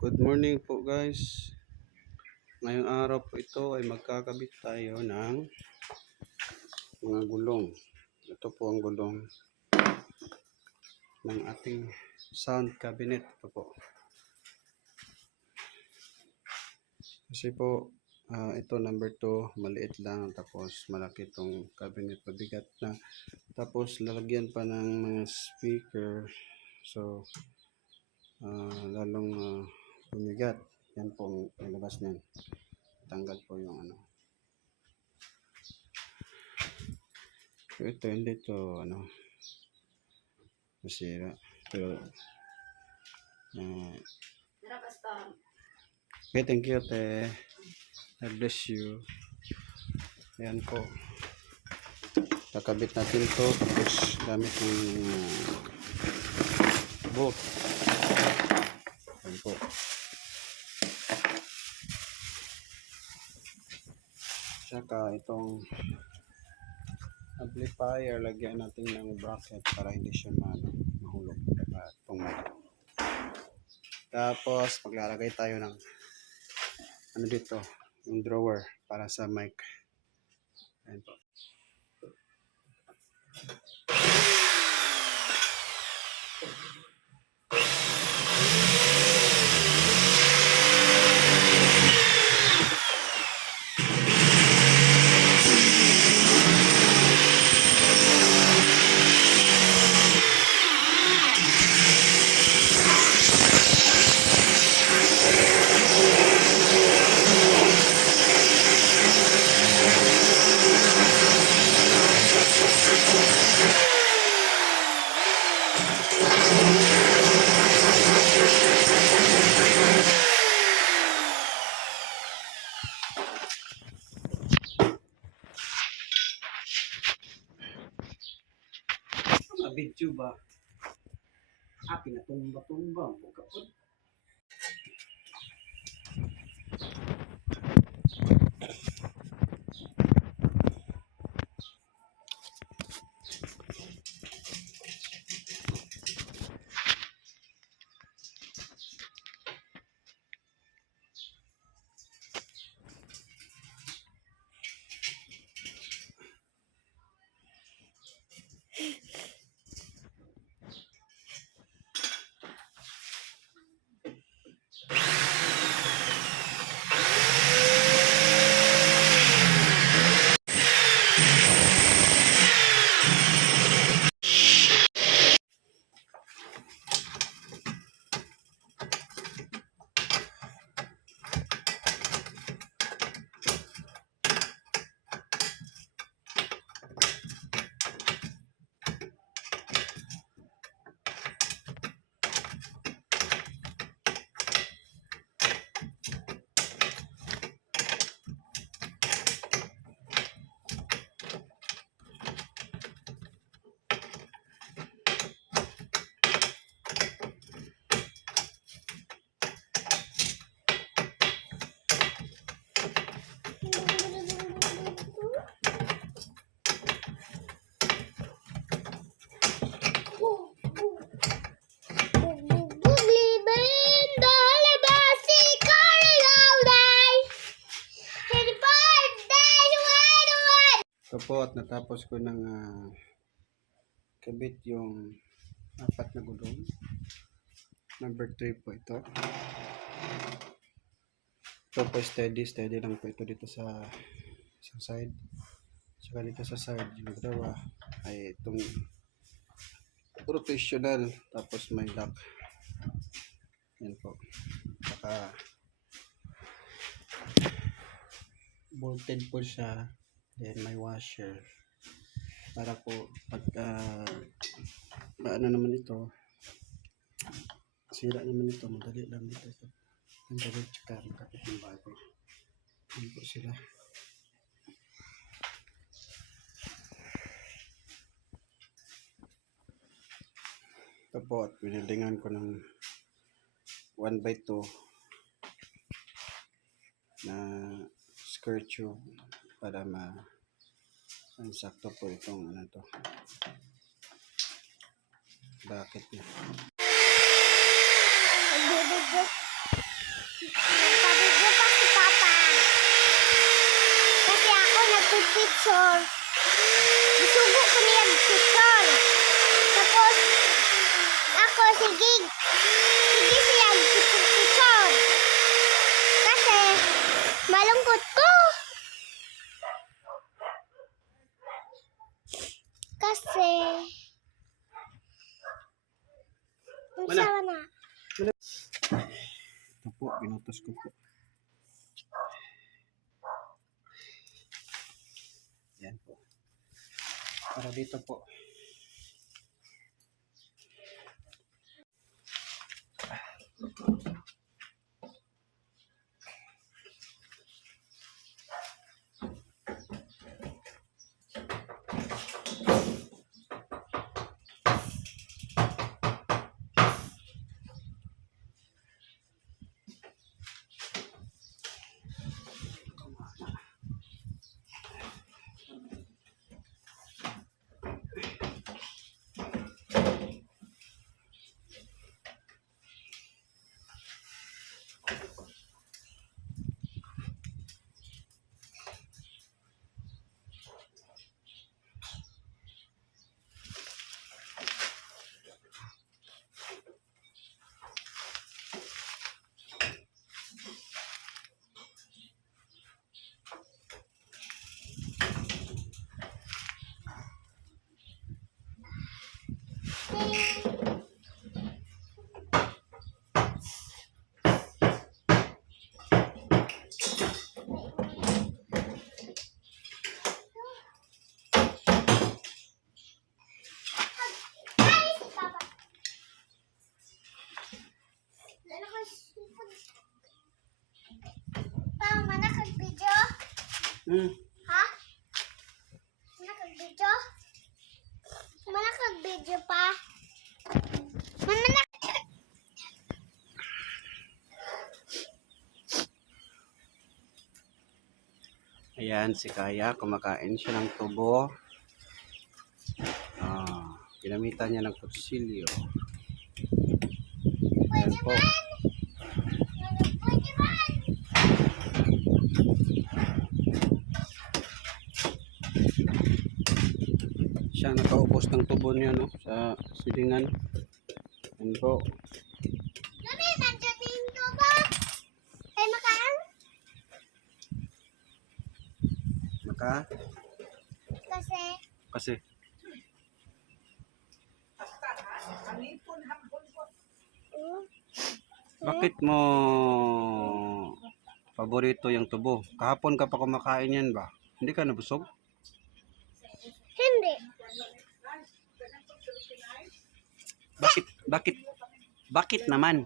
Good morning po guys. Ngayong araw po ito ay magkakabit tayo ng mga gulong. Ito po ang gulong ng ating sound cabinet. Ito po. Kasi po ah, ito number 2 maliit lang tapos malaki itong cabinet mabigat na tapos lalagyan pa ng mga speaker so ah, lalong ah, bumigat. Yan po ang nilabas niyan. Tanggal po yung ano. Ito, hindi to ano, masira. Pero, ah, okay, thank you, te. God bless you. Ayan po. Kakabit natin to tapos gamit ng uh, bolt. Ayan po. Tsaka itong amplifier, lagyan natin ng bracket para hindi siya ma- mahulog. Diba? Itong. Tapos, maglalagay tayo ng ano dito, yung drawer para sa mic. Ayan po. Mga video ba? Ah, pinatumba-tumba. Pagkapod. Ito you po at natapos ko ng ah, kabit yung apat na gulong. Number 3 po ito. Ito po steady, steady lang po ito dito sa isang side. Saka dito sa side, yung dalawa ay itong rotational tapos may lock. Yan po. Saka bolted po siya then may washer. Para po pag uh, ano naman ito? Sira naman ito madali lang dito ito. Ang galit tsaka ang kapit ng bago. Yun po sila. Ito po at pinilingan ko ng 1 by 2 na skirt tube para ma ang sakto po itong ano to bakit na Nagbubog. Nagbubog pa si Papa. Kasi ako nagpipicture. Wala. sawa na. Ito po, pinutos ko po. Yan po. Para dito po. Pang, manakag-video? Hmm. Ha? Manakag-video? Manakag-video pa? Manak Ayan, si Kaya, kumakain siya ng tubo. Ah, ginamitan niya ng kutsilyo. Ayan po. Siya nakaubos ng tubo niya, no? Sa silingan. Ayan po. Maka, Kasi, kasi, mm, bakit mo paborito yung tubo? Kahapon ka pa kumakain yan ba? Hindi ka nabusog? hindi. Bakit, bakit, bakit naman?